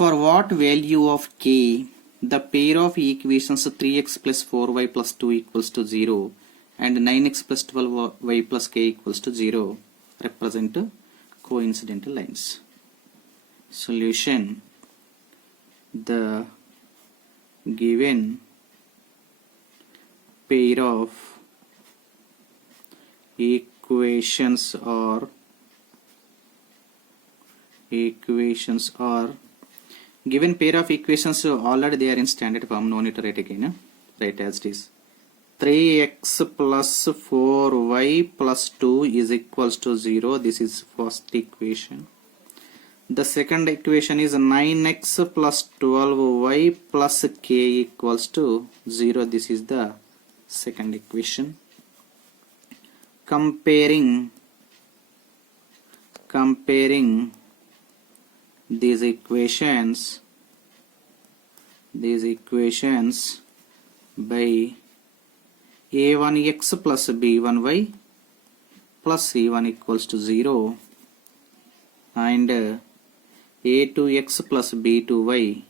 For what value of k the pair of equations 3x plus 4y plus 2 equals to 0 and 9x plus 12y plus k equals to 0 represent coincidental lines? Solution: the given pair of equations are given pair of equations already they are in standard form, no need to write again, write as it is. 3x plus 4y plus 2 is equals to 0. This is first equation. The second equation is 9x plus 12y plus k equals to 0. This is the second equation. Comparing these equations by a1x plus b1y plus c1 equals to 0 and a2x plus b2y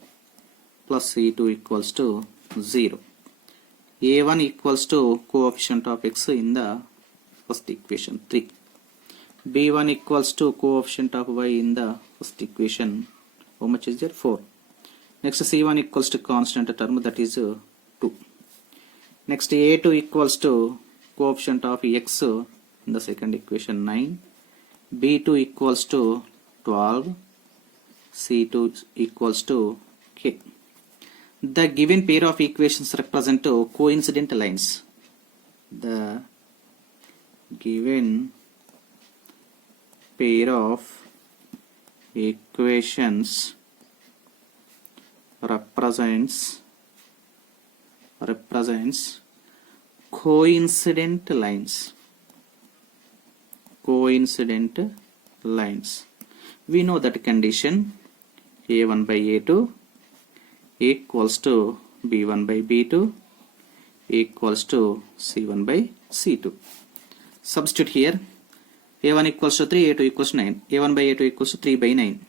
plus c2 equals to 0. a1 equals to coefficient of x in the first equation 3. b1 equals to coefficient of y in the first equation. How much is there? 4. Next c1 equals to constant term, that is 2. Next a2 equals to coefficient of x in the second equation 9. b2 equals to 12. c2 equals to k. The given pair of equations represent coincident lines. The given pair of equations represents coincident lines. We know that condition a1 by a2 equals to b1 by b2 equals to c1 by c2. Substitute here. a1 equals to 3, a2 equals to 9. a1 by a2 equals to 3 by 9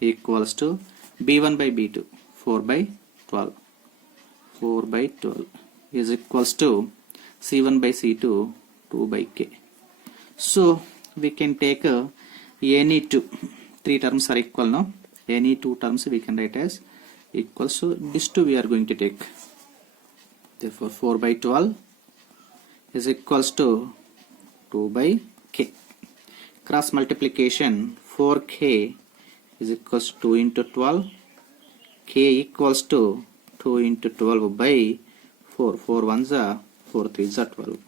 equals to b1 by b2 4 by 12. 4 by 12 is equals to c1 by c2 2 by k. So we can take any two. 3 terms are equal now. Any 2 terms we can write as equal. So these two we are going to take. Therefore 4 by 12 is equals to 2 by k. Cross multiplication 4k is equals to 2 into 12. K equals to 2 into 12 by 4. 4 1s are 4 3s are 12.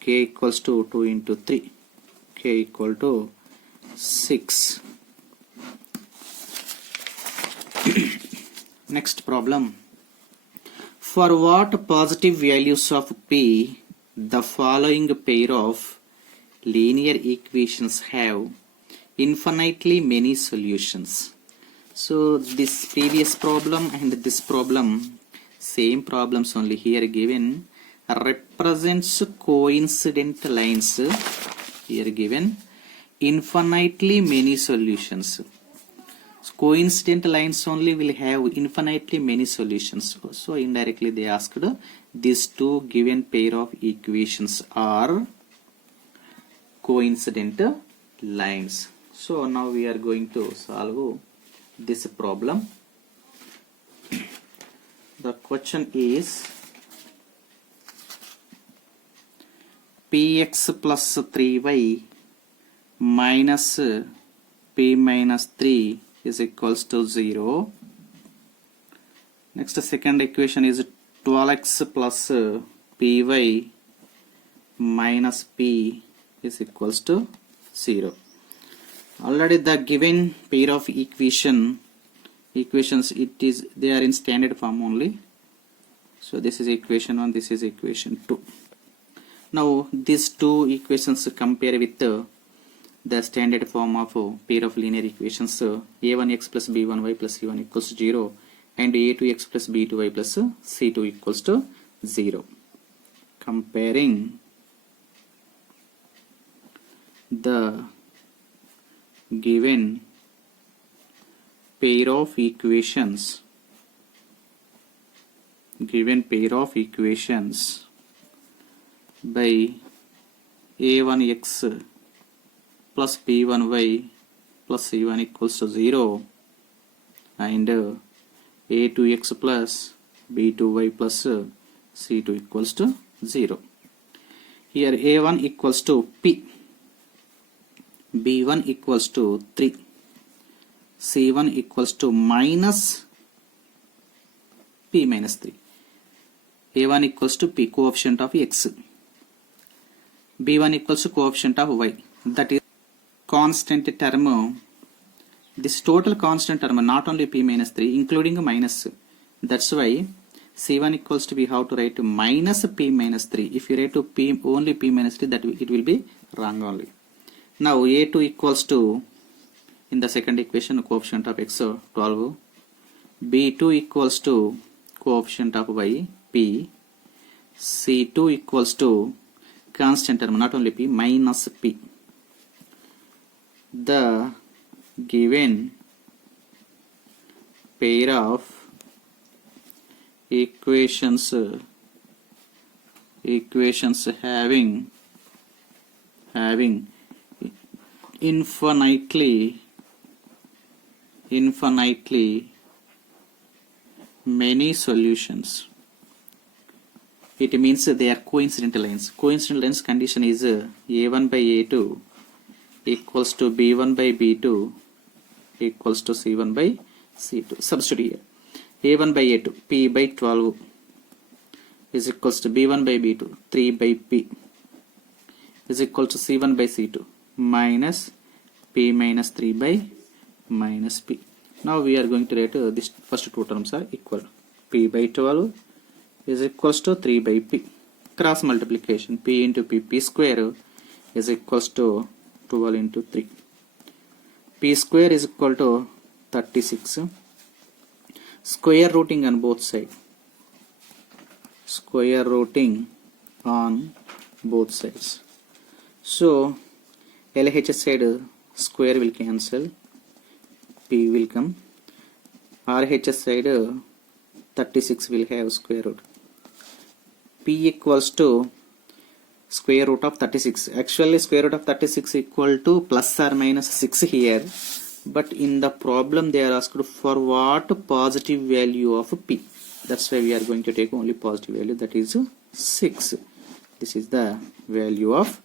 K equals to 2 into 3. K equal to 6. Next problem. For what positive values of p the following pair of linear equations have infinitely many solutions? So this previous problem and this problem, same problems only here given, represents coincident lines. Here given infinitely many solutions. So coincident lines only will have infinitely many solutions. So indirectly they asked these two given pair of equations are coincident lines. So now we are going to solve this problem. The question is px plus 3y minus p minus 3 is equals to 0. Next second equation is 12x plus py minus p is equals to 0. Already the given pair of equations they are in standard form only. So this is equation 1, this is equation 2. Now these two equations compare with the standard form of pair of linear equations a1x plus b1y plus c1 equals to 0 and a2x plus b2y plus c2 equals to 0. Comparing the given pair of equations by a1x plus b1y plus c1 equals to 0 and a2x plus b2y plus c2 equals to 0. Here a1 equals to p, b1 equals to 3, c1 equals to minus p minus 3. a1 equals to p, coefficient of x, b1 equals to coefficient of y, that is constant term. This total constant term, not only p minus 3 including minus, that's why c1 equals to be, how to write, minus p minus 3. If you write to p only p minus 3, that it will be wrong only. Now a2 equals to, in the second equation, coefficient of x 12, b2 equals to coefficient of y p, c2 equals to constant term, not only p, minus p. The given pair of equations having infinitely many solutions. It means they are coincident lines. Coincident lines condition is a1 by a2 equals to b1 by b2 equals to c1 by c2. Substitute here. a1 by a2, p by 12 is equals to b1 by b2, 3 by p is equal to c1 by c2 minus p minus 3 by minus p. Now we are going to write this first two terms are equal. P by 12 is equals to 3 by p. Cross multiplication, p into p square is equals to 12 into 3. P square is equal to 36. Square rooting on both sides. Square rooting on both sides. So LHS side square will cancel. P will come. RHS side 36 will have square root. P equals to square root of 36. Actually square root of 36 equal to plus or minus 6 here, but in the problem they are asked for what positive value of p. That's why we are going to take only positive value, that is 6. This is the value of